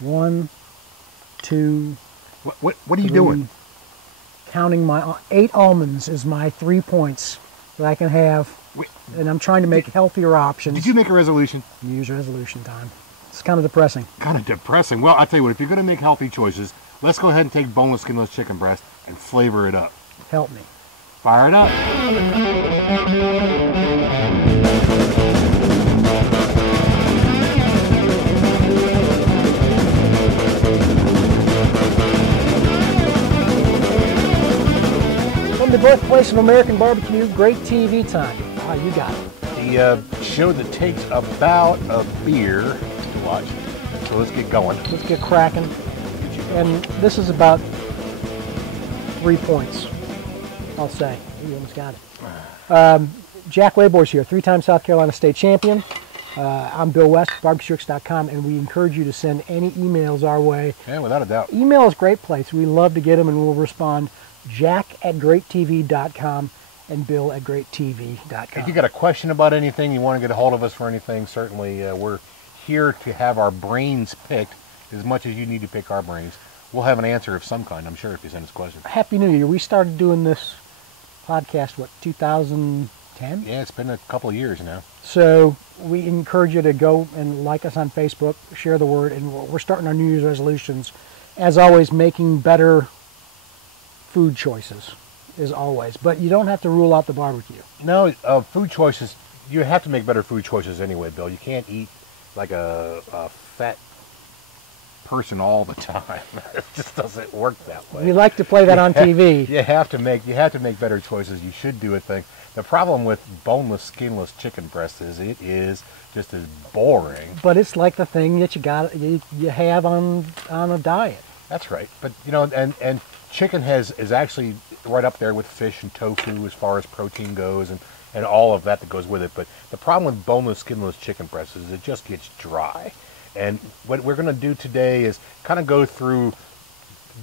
1, 2. What are you doing? Counting my 8 almonds is my 3 points that I can have, and I'm trying to make healthier options. Did you make a resolution? New Year's resolution time. It's kind of depressing. Kind of depressing. Well, I'll tell you what, if you're going to make healthy choices, let's go ahead and take boneless, skinless chicken breast and flavor it up. Help me. Fire it up. From the birthplace of American barbecue, GrateTV time. Ah, you got it. The show that takes about a beer to watch. So let's get going. Let's get cracking. And this is about 3 points, I'll say. You almost got it. Jack Waybore's here, 3-time South Carolina State champion. I'm Bill West, barbecueworks.com, and we encourage you to send any emails our way. Yeah, without a doubt. Email is a great place. We love to get them, and we'll respond. Jack@GrateTV.com and Bill@GrateTV.com. If you got a question about anything, you want to get a hold of us for anything, certainly we're here to have our brains picked as much as you need to pick our brains. We'll have an answer of some kind, I'm sure, if you send us a question. Happy New Year. We started doing this podcast, what, 2010? Yeah, it's been a couple of years now. So we encourage you to go and like us on Facebook, share the word, and we're starting our New Year's resolutions. As always, making better food choices, as always. But you don't have to rule out the barbecue. No, food choices, you have to make better food choices anyway, Bill. You can't eat like a fat person all the time. It just doesn't work that way. We like to play that on TV. You have to make better choices. You should do a thing. The problem with boneless, skinless chicken breast is it is just as boring. But it's like the thing that you have on a diet. That's right. But you know, and chicken is actually right up there with fish and tofu as far as protein goes, and all of that goes with it. But the problem with boneless, skinless chicken breast is it just gets dry. And what we're going to do today is kind of go through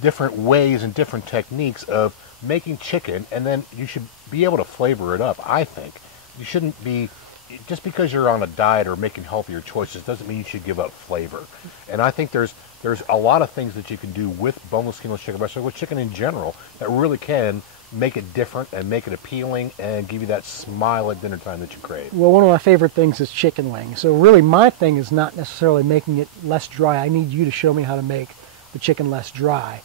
different ways and different techniques of making chicken, and then you should be able to flavor it up. I think you shouldn't be, just because you're on a diet or making healthier choices doesn't mean you should give up flavor. And I think there's a lot of things that you can do with boneless, skinless chicken breast, or with chicken in general, that really can make it different and make it appealing and give you that smile at dinner time that you crave. Well, one of my favorite things is chicken wings. So really my thing is not necessarily making it less dry. I need you to show me how to make the chicken less dry.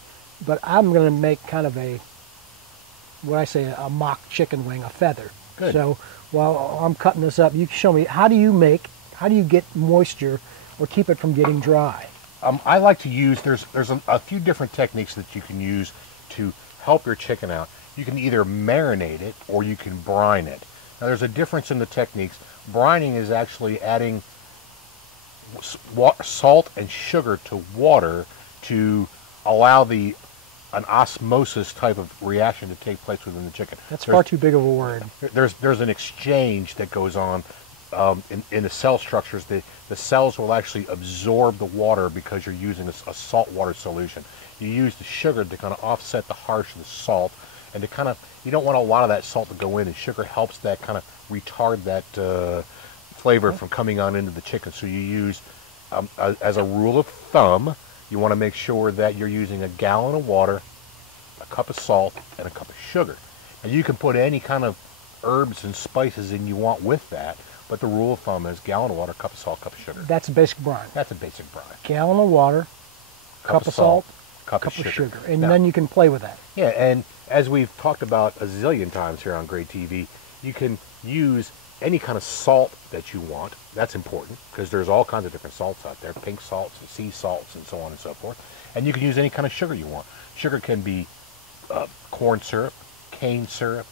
But I'm going to make kind of a mock chicken wing, a feather. Good. So while I'm cutting this up, you can show me, how do you get moisture or keep it from getting dry? I like to use, there's a few different techniques that you can use to help your chicken out. You can either marinate it or you can brine it. Now there's a difference in the techniques. Brining is actually adding salt and sugar to water to allow an osmosis type of reaction to take place within the chicken. That's far too big of a word. There's an exchange that goes on in the cell structures. The cells will actually absorb the water because you're using a salt water solution. You use the sugar to kind of offset the harsh of the salt, and to kind of, you don't want a lot of that salt to go in, and sugar helps that kind of retard that flavor from coming on into the chicken. So you use, as a rule of thumb, you want to make sure that you're using a gallon of water, a cup of salt, and a cup of sugar. And you can put any kind of herbs and spices in you want with that, but the rule of thumb is gallon of water, cup of salt, cup of sugar. That's a basic brine. That's a basic brine. Gallon of water, cup of salt, cup of sugar. And then you can play with that. Yeah, and as we've talked about a zillion times here on GrateTV, you can use any kind of salt that you want. That's important, because there's all kinds of different salts out there, pink salts and sea salts and so on and so forth. And you can use any kind of sugar you want. Sugar can be corn syrup, cane syrup,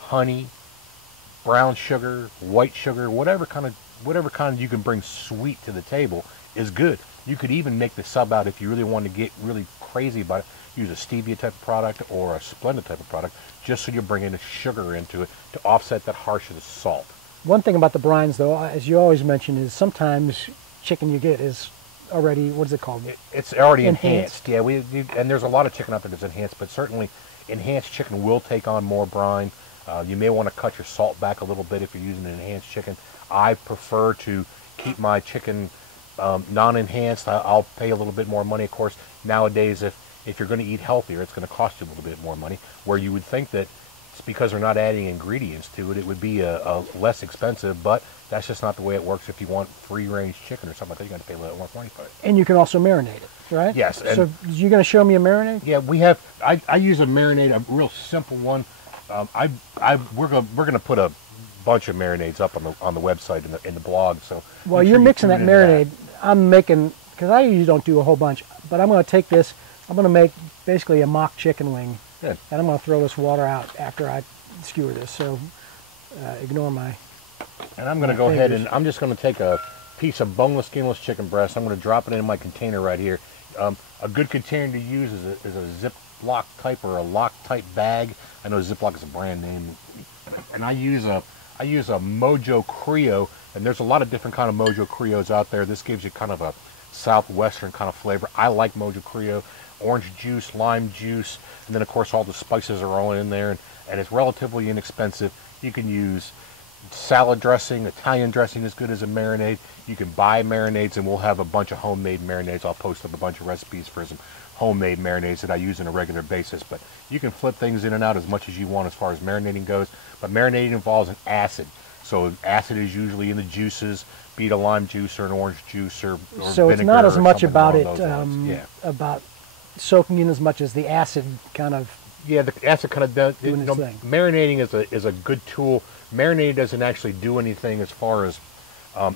honey, brown sugar, white sugar, whatever kind you can bring sweet to the table is good. You could even make the sub out if you really want to get really crazy about it. Use a stevia type of product or a Splenda type of product, just so you're bringing the sugar into it to offset that harsh of the salt. One thing about the brines, though, as you always mention, is sometimes chicken you get is already, what is it called? It's already enhanced. Yeah, and there's a lot of chicken out there that's enhanced, but certainly enhanced chicken will take on more brine. You may want to cut your salt back a little bit if you're using an enhanced chicken. I prefer to keep my chicken non-enhanced, I'll pay a little bit more money. Of course, nowadays, if you're going to eat healthier, it's going to cost you a little bit more money, where you would think that it's because they're not adding ingredients to it, it would be a less expensive, but that's just not the way it works. If you want free-range chicken or something like that, you're going to pay a little more money for it. And you can also marinate it, right? Yes. So you're going to show me a marinade? Yeah, we have. I use a marinade, a real simple one. We're going to put a bunch of marinades up on the website in the blog. So while you're mixing that marinade, I'm making, because I usually don't do a whole bunch, but I'm going to take this. I'm going to make basically a mock chicken wing. Good. And I'm going to throw this water out after I skewer this. So ignore my. And I'm going to go ahead and I'm just going to take a piece of boneless, skinless chicken breast. I'm going to drop it in my container right here. A good container to use is a Ziploc type or a lock type bag. I know Ziploc is a brand name, and I use a Mojo Creo, and there's a lot of different kind of Mojo Creos out there. This gives you kind of a southwestern kind of flavor. I like Mojo Creo. Orange juice, lime juice, and then of course all the spices are all in there, and it's relatively inexpensive. You can use salad dressing, Italian dressing is good as a marinade. You can buy marinades, and we'll have a bunch of homemade marinades. I'll post up a bunch of recipes for some homemade marinades that I use on a regular basis, but you can flip things in and out as much as you want as far as marinating goes. But marinating involves an acid, so acid is usually in the juices, be it a lime juice or an orange juice or so it's not as much about it about soaking in as much as the acid kind of. Yeah, the acid kind of does. Doing its thing. Marinating is a good tool. Marinating doesn't actually do anything as far as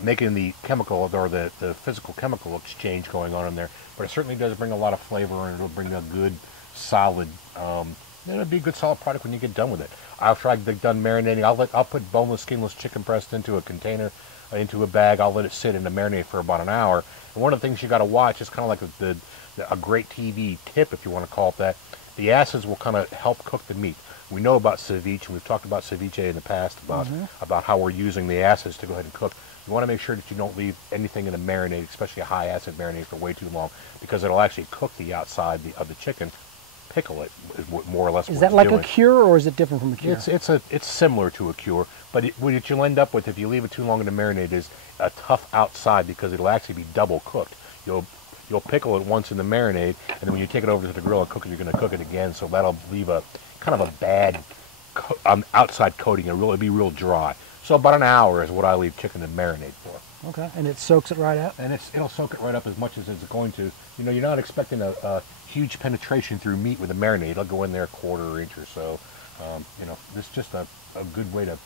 making the chemical or the physical chemical exchange going on in there, but it certainly does bring a lot of flavor, and it'll bring a good solid. It'll be a good solid product when you get done with it. After I get done marinating, I'll put boneless, skinless chicken breast into a container, into a bag. I'll let it sit in the marinade for about an hour. And one of the things you got to watch is kind of like a GrateTV tip, if you want to call it that. The acids will kind of help cook the meat. We know about ceviche, and we've talked about ceviche in the past about how we're using the acids to go ahead and cook. You want to make sure that you don't leave anything in a marinade, especially a high acid marinade, for way too long, because it'll actually cook the outside of the chicken. Pickle it is more or less. Is that like a cure, or is it different from a cure? It's similar to a cure, but what you'll end up with if you leave it too long in the marinade is a tough outside, because it'll actually be double cooked. You'll pickle it once in the marinade, and then when you take it over to the grill and cook it, you're going to cook it again. So that'll leave a kind of a bad outside coating. It'll be real dry. So about an hour is what I leave chicken to marinate for. Okay, and it soaks it right up? And it'll soak it right up as much as it's going to. You know, you're not expecting a huge penetration through meat with a marinade. It'll go in there a quarter inch or so. You know, it's just a good way to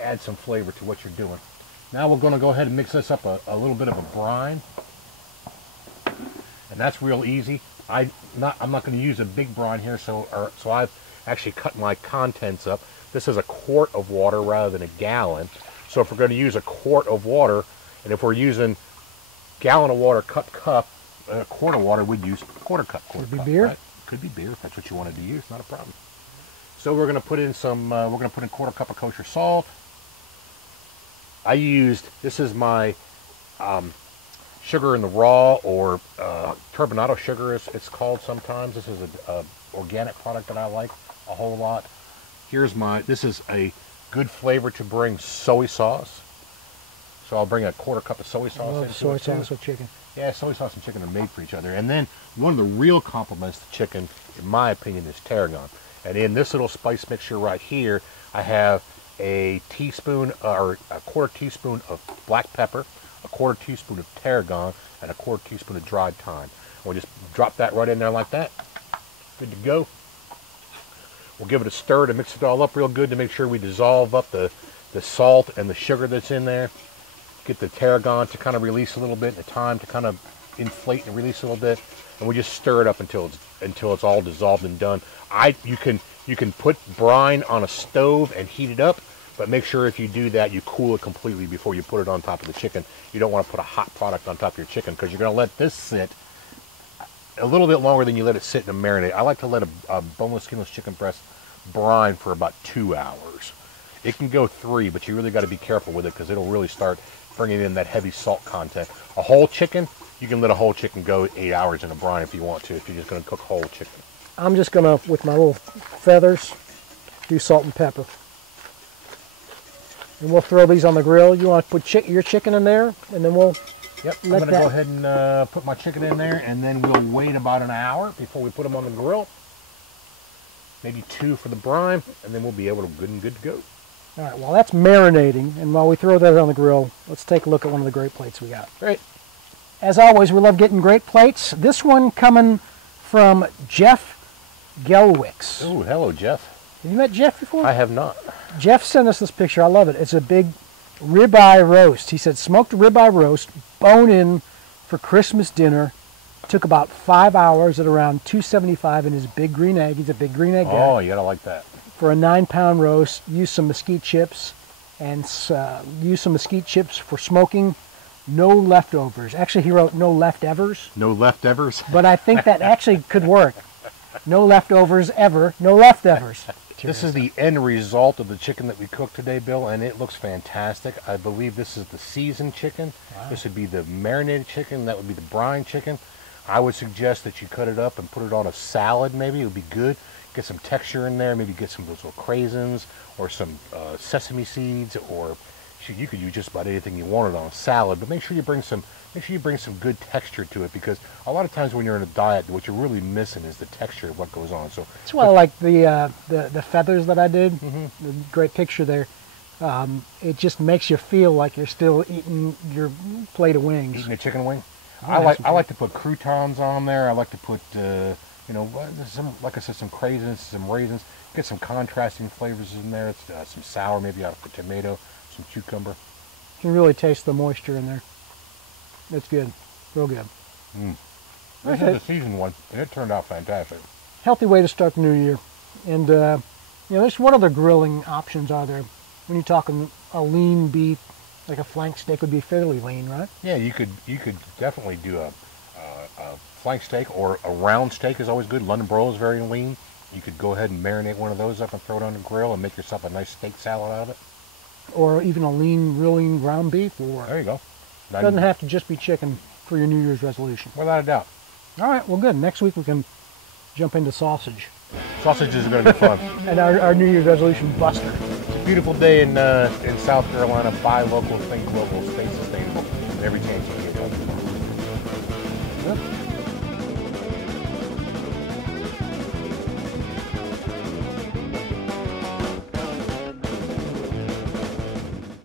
add some flavor to what you're doing. Now we're going to go ahead and mix this up a little bit of a brine. And that's real easy. I'm not going to use a big brine here, so I've actually cut my contents up. This is a quart of water rather than a gallon. So if we're going to use a quart of water, and if we're using gallon of water cut cup, a quart of water, we'd use quarter cup. Could be beer. Right? Could be beer if that's what you wanted to use. Not a problem. So we're going to put in some. We're going to put in quarter cup of kosher salt. This is my sugar in the raw, or turbinado sugar, it's called sometimes. This is an organic product that I like a whole lot. This is a good flavor to bring soy sauce. So I'll bring a quarter cup of soy sauce. I love soy sauce with chicken. Yeah, soy sauce and chicken are made for each other. And then one of the real compliments to chicken, in my opinion, is tarragon. And in this little spice mixture right here, I have a teaspoon or a quarter teaspoon of black pepper, a quarter teaspoon of tarragon, and a quarter teaspoon of dried thyme. We'll just drop that right in there like that. Good to go. We'll give it a stir to mix it all up real good to make sure we dissolve up the salt and the sugar that's in there. Get the tarragon to kind of release a little bit, and the thyme to kind of inflate and release a little bit. And we just stir it up until it's all dissolved and done. You can put brine on a stove and heat it up, but make sure if you do that, you cool it completely before you put it on top of the chicken. You don't want to put a hot product on top of your chicken, because you're going to let this sit a little bit longer than you let it sit in a marinade. I like to let a boneless, skinless chicken breast brine for about 2 hours. It can go 3, but you really got to be careful with it, because it'll really start bringing in that heavy salt content. A whole chicken, you can let a whole chicken go 8 hours in a brine if you want to, if you're just going to cook whole chicken. I'm just going to, with my little feathers, do salt and pepper. And we'll throw these on the grill. You want to put your chicken in there, and then we'll Yep, I'm going to go ahead and put my chicken in there, and then we'll wait about an hour before we put them on the grill. Maybe 2 for the brine, and then we'll be able to good to go. All right, while that's marinating, and while we throw that on the grill, let's take a look at one of the great plates we got. Great. As always, we love getting great plates. This one coming from Jeff Gelwicks. Oh, hello, Jeff. Have you met Jeff before? I have not. Jeff sent us this picture. I love it. It's a big ribeye roast. He said smoked ribeye roast, bone in for Christmas dinner. Took about 5 hours at around 275 in his big green egg. He's a big green egg guy. Oh, you gotta like that. For a 9-pound roast, use some mesquite chips, and use some mesquite chips for smoking. No leftovers. Actually, he wrote no leftovers. No leftovers? But I think that actually could work. No leftovers ever. No leftovers. This is the end result of the chicken that we cooked today, Bill, and it looks fantastic. I believe this is the seasoned chicken. Wow. This would be the marinated chicken. That would be the brine chicken. I would suggest that you cut it up and put it on a salad maybe. It would be good. Get some texture in there. Maybe get some of those little craisins or some sesame seeds, or you could use just about anything you wanted on a salad. But make sure you bring some good texture to it, because a lot of times when you're in a diet, what you're really missing is the texture of what goes on. So that's why I like the feathers that I did. Mm-hmm. The great picture there. It just makes you feel like you're still eating your plate of wings. Eating a chicken wing. I like to put croutons on there. I like to put like I said, some craisins, some raisins. Get some contrasting flavors in there. Some sour, maybe out of tomato, some cucumber. You can really taste the moisture in there. It's good, real good. This is the seasoned one, and it turned out fantastic. Healthy way to start the new year. And there's what other grilling options are there? When you're talking a lean beef, like a flank steak would be fairly lean, right? Yeah, you could definitely do a flank steak, or a round steak is always good. London broil is very lean. You could go ahead and marinate one of those up and throw it on the grill and make yourself a nice steak salad out of it. Or even a real lean ground beef. Or there you go. It doesn't have to just be chicken for your New Year's resolution. Without a doubt. All right, well, good. Next week we can jump into sausage. Sausages are going to be fun. And our New Year's resolution buster. It's a beautiful day in South Carolina. Buy local, think global, stay sustainable, and every chance you get. Yep.